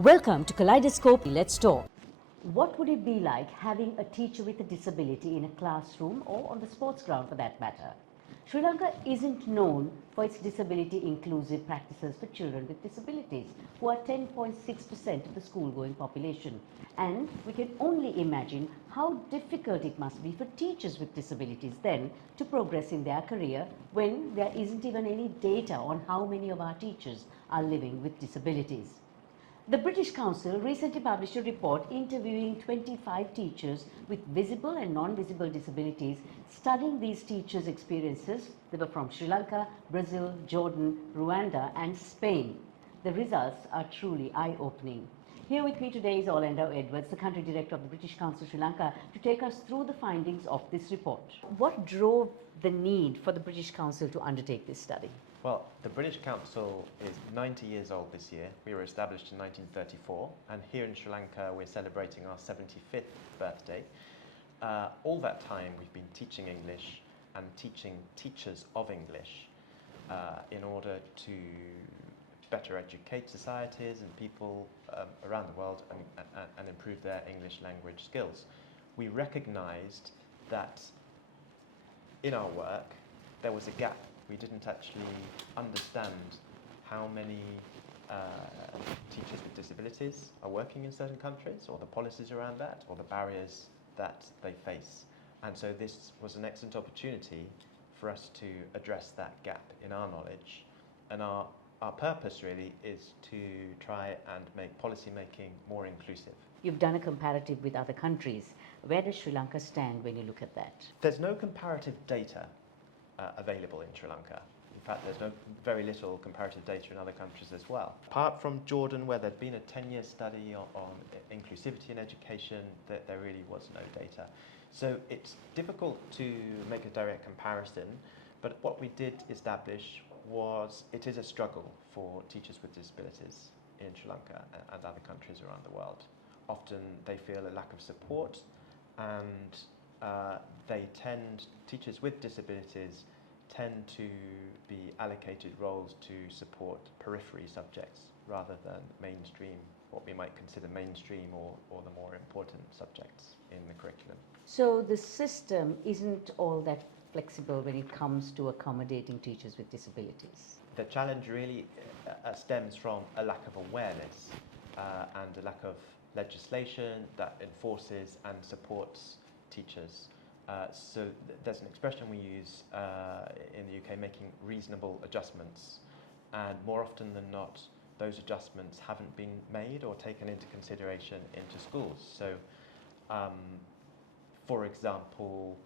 Welcome to Kaleidoscope. Let's talk. What would it be like having a teacher with a disability in a classroom or on the sports ground for that matter? Sri Lanka isn't known for its disability inclusive practices for children with disabilities, who are 10.6% of the school-going population. And we can only imagine how difficult it must be for teachers with disabilities then to progress in their career when there isn't even any data on how many of our teachers are living with disabilities. The British Council recently published a report interviewing 25 teachers with visible and non-visible disabilities, studying these teachers' experiences. They were from Sri Lanka, Brazil, Jordan, Rwanda and Spain. The results are truly eye-opening. Here with me today is Orlando Edwards, the Country Director of the British Council Sri Lanka, to take us through the findings of this report. What drove the need for the British Council to undertake this study? Well, the British Council is 90 years old this year. We were established in 1934, and here in Sri Lanka we're celebrating our 75th birthday. All that time we've been teaching English and teaching teachers of English in order to better educate societies and people around the world and improve their English language skills. We recognised that in our work there was a gap. We didn't actually understand how many teachers with disabilities are working in certain countries, or the policies around that, or the barriers that they face. And so this was an excellent opportunity for us to address that gap in our knowledge. And our purpose really is to try and make policy making more inclusive. You've done a comparative with other countries. Where does Sri Lanka stand when you look at that? There's no comparative data available in Sri Lanka. In fact, there's very little comparative data in other countries as well. Apart from Jordan, where there'd been a 10-year study on inclusivity in education, there really was no data. So it's difficult to make a direct comparison, but what we did establish was it is a struggle for teachers with disabilities in Sri Lanka and other countries around the world. Often they feel a lack of support, and teachers with disabilities tend to be allocated roles to support periphery subjects rather than mainstream, what we might consider mainstream or the more important subjects in the curriculum. So the system isn't all that flexible when it comes to accommodating teachers with disabilities. The challenge really stems from a lack of awareness and a lack of legislation that enforces and supports teachers. So there's an expression we use in the UK, making reasonable adjustments, and more often than not those adjustments haven't been made or taken into consideration into schools. So for example,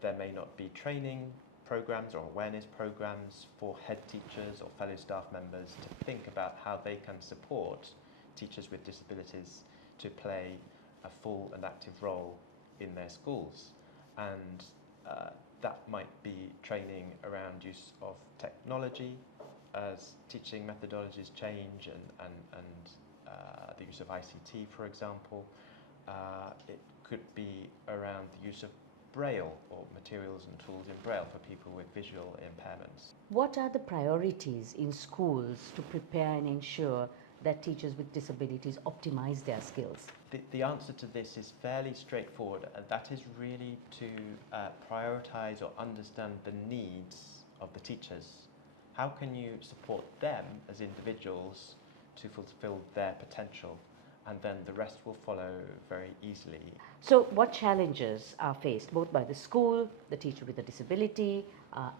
there may not be training programs or awareness programs for head teachers or fellow staff members to think about how they can support teachers with disabilities to play a full and active role in their schools. And that might be training around use of technology as teaching methodologies change and the use of ICT, for example. It could be around the use of Braille or materials and tools in Braille for people with visual impairments. What are the priorities in schools to prepare and ensure that teachers with disabilities optimize their skills? The answer to this is fairly straightforward, and that is really to prioritise or understand the needs of the teachers. How can you support them as individuals to fulfil their potential? And then the rest will follow very easily. So what challenges are faced both by the school, the teacher with a disability,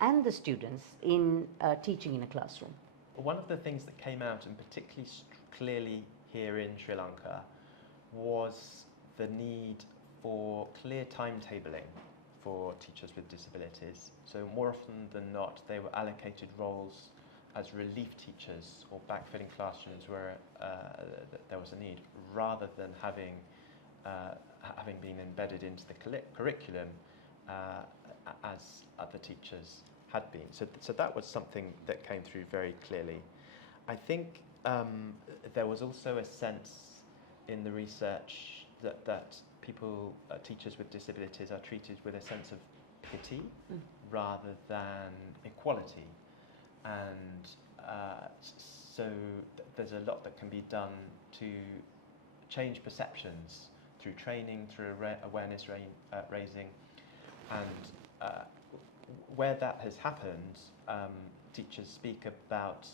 and the students in teaching in a classroom? One of the things that came out, and particularly clearly here in Sri Lanka, was the need for clear timetabling for teachers with disabilities. So more often than not, they were allocated roles as relief teachers or backfilling classrooms where there was a need, rather than having been embedded into the curriculum as other teachers had been. So that was something that came through very clearly. I think there was also a sense in the research that teachers with disabilities are treated with a sense of pity rather than equality. And So there's a lot that can be done to change perceptions through training, through awareness raising, and where that has happened, teachers speak about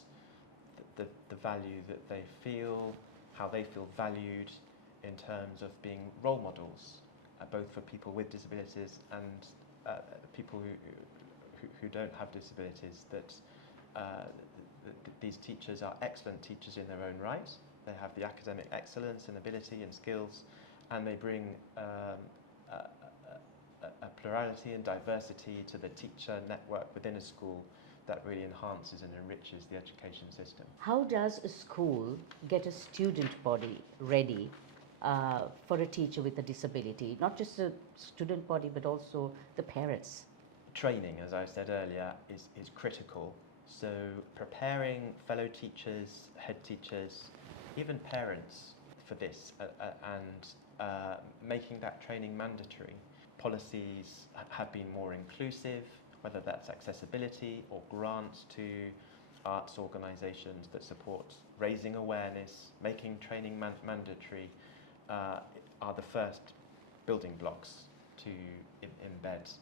the value that they feel, how they feel valued in terms of being role models, both for people with disabilities and people who don't have disabilities, that these teachers are excellent teachers in their own right. They have the academic excellence and ability and skills, and they bring a plurality and diversity to the teacher network within a school that really enhances and enriches the education system. How does a school get a student body ready for a teacher with a disability? Not just a student body, but also the parents. Training, as I said earlier, is critical. So preparing fellow teachers, head teachers, even parents for this, and making that training mandatory. Policies have been more inclusive, whether that's accessibility or grants to arts organisations that support raising awareness, making training mandatory, are the first building blocks to embed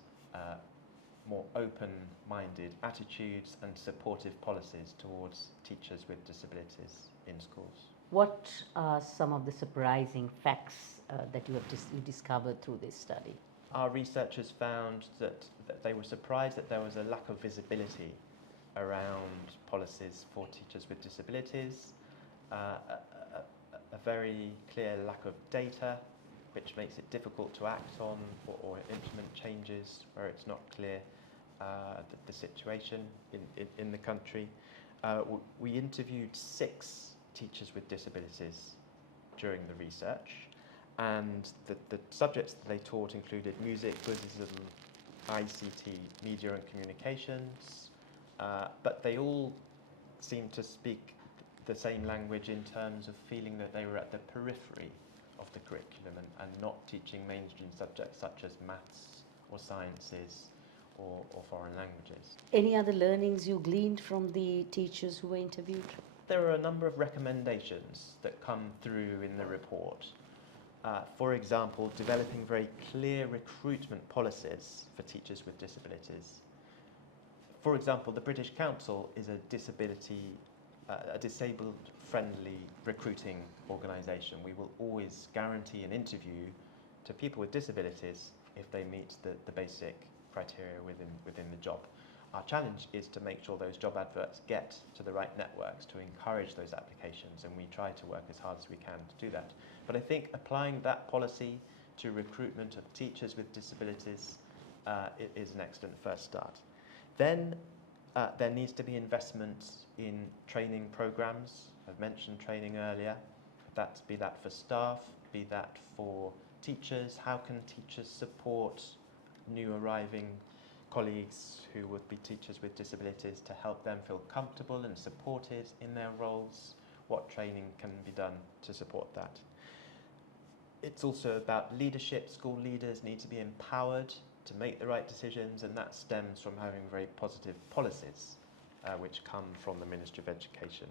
more open-minded attitudes and supportive policies towards teachers with disabilities in schools. What are some of the surprising facts that you discovered through this study? Our researchers found that they were surprised that there was a lack of visibility around policies for teachers with disabilities, a very clear lack of data, which makes it difficult to act on or implement changes where it's not clear the situation in the country. We interviewed 6 teachers with disabilities during the research, and the subjects that they taught included music, Buddhism, ICT, media and communications, but they all seemed to speak the same language in terms of feeling that they were at the periphery of the curriculum and not teaching mainstream subjects such as maths or sciences or foreign languages. Any other learnings you gleaned from the teachers who were interviewed? There are a number of recommendations that come through in the report. For example, developing very clear recruitment policies for teachers with disabilities. For example, the British Council is a disabled-friendly recruiting organisation. We will always guarantee an interview to people with disabilities if they meet the basic criteria within the job. Our challenge is to make sure those job adverts get to the right networks to encourage those applications, and we try to work as hard as we can to do that. But I think applying that policy to recruitment of teachers with disabilities is an excellent first start. Then there needs to be investment in training programs. I've mentioned training earlier. Be that for staff, be that for teachers. How can teachers support new arriving colleagues who would be teachers with disabilities to help them feel comfortable and supported in their roles? What training can be done to support that? It's also about leadership. School leaders need to be empowered to make the right decisions, and that stems from having very positive policies which come from the Ministry of Education.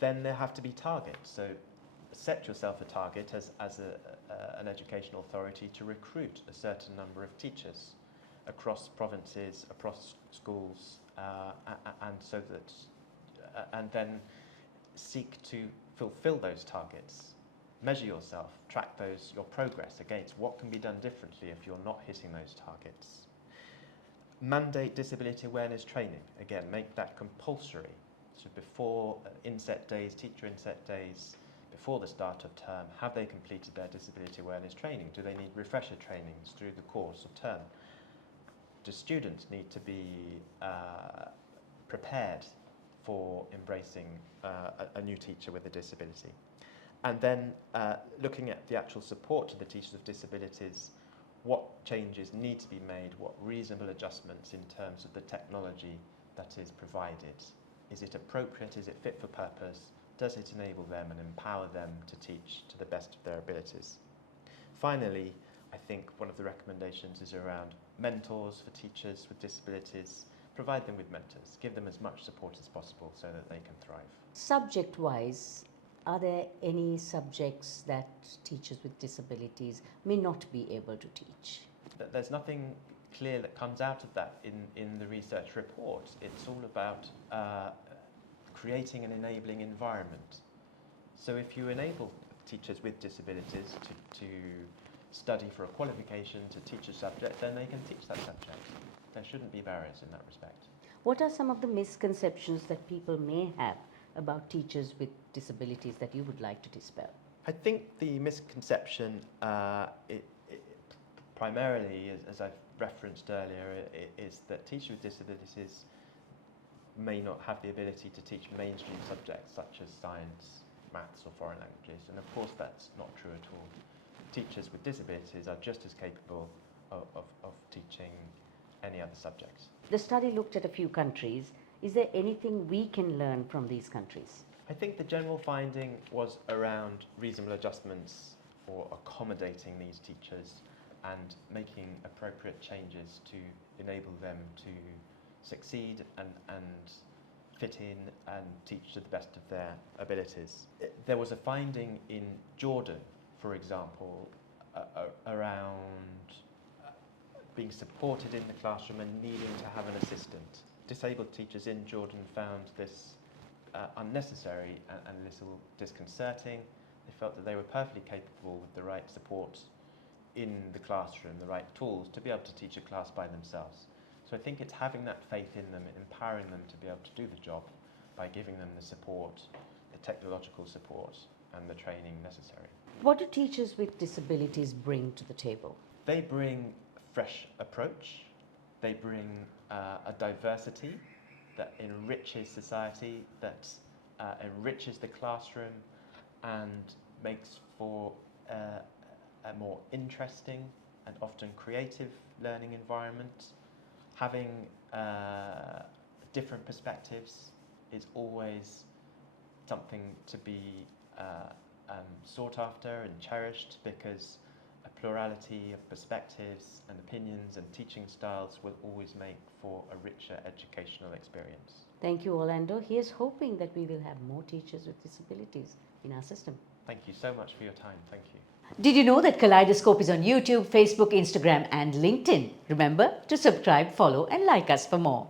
Then there have to be targets. So set yourself a target as an educational authority to recruit a certain number of teachers across provinces, across schools, and then seek to fulfill those targets. Measure yourself, track your progress against what can be done differently if you're not hitting those targets. Mandate disability awareness training. Again, make that compulsory. So before inset days, teacher inset days, before the start of term, have they completed their disability awareness training? Do they need refresher trainings through the course of term? Do students need to be prepared for embracing a new teacher with a disability? And then looking at the actual support to the teachers with disabilities, what changes need to be made, what reasonable adjustments in terms of the technology that is provided. Is it appropriate? Is it fit for purpose? Does it enable them and empower them to teach to the best of their abilities? Finally, I think one of the recommendations is around mentors for teachers with disabilities, provide them with mentors, give them as much support as possible so that they can thrive. Subject-wise, are there any subjects that teachers with disabilities may not be able to teach? There's nothing clear that comes out of that in the research report. It's all about creating an enabling environment. So if you enable teachers with disabilities to study for a qualification to teach a subject, then they can teach that subject. There shouldn't be barriers in that respect. What are some of the misconceptions that people may have about teachers with disabilities that you would like to dispel? I think the misconception primarily, as I've referenced earlier, is that teachers with disabilities may not have the ability to teach mainstream subjects such as science, maths or foreign languages, and of course that's not true at all. Teachers with disabilities are just as capable of teaching any other subjects. The study looked at a few countries. Is there anything we can learn from these countries? I think the general finding was around reasonable adjustments or accommodating these teachers and making appropriate changes to enable them to succeed and fit in and teach to the best of their abilities. There was a finding in Jordan, for example, around being supported in the classroom and needing to have an assistant. Disabled teachers in Jordan found this unnecessary and a little disconcerting. They felt that they were perfectly capable with the right support in the classroom, the right tools to be able to teach a class by themselves. So I think it's having that faith in them, empowering them to be able to do the job by giving them the support, the technological support and the training necessary. What do teachers with disabilities bring to the table? They bring a fresh approach. They bring a diversity that enriches society, that enriches the classroom and makes for a more interesting and often creative learning environment. Having different perspectives is always something to be sought after and cherished, because a plurality of perspectives and opinions and teaching styles will always make for a richer educational experience. Thank you, Orlando. Here's hoping that we will have more teachers with disabilities in our system. Thank you so much for your time. Thank you. Did you know that Kaleidoscope is on YouTube, Facebook, Instagram and LinkedIn? Remember to subscribe, follow and like us for more.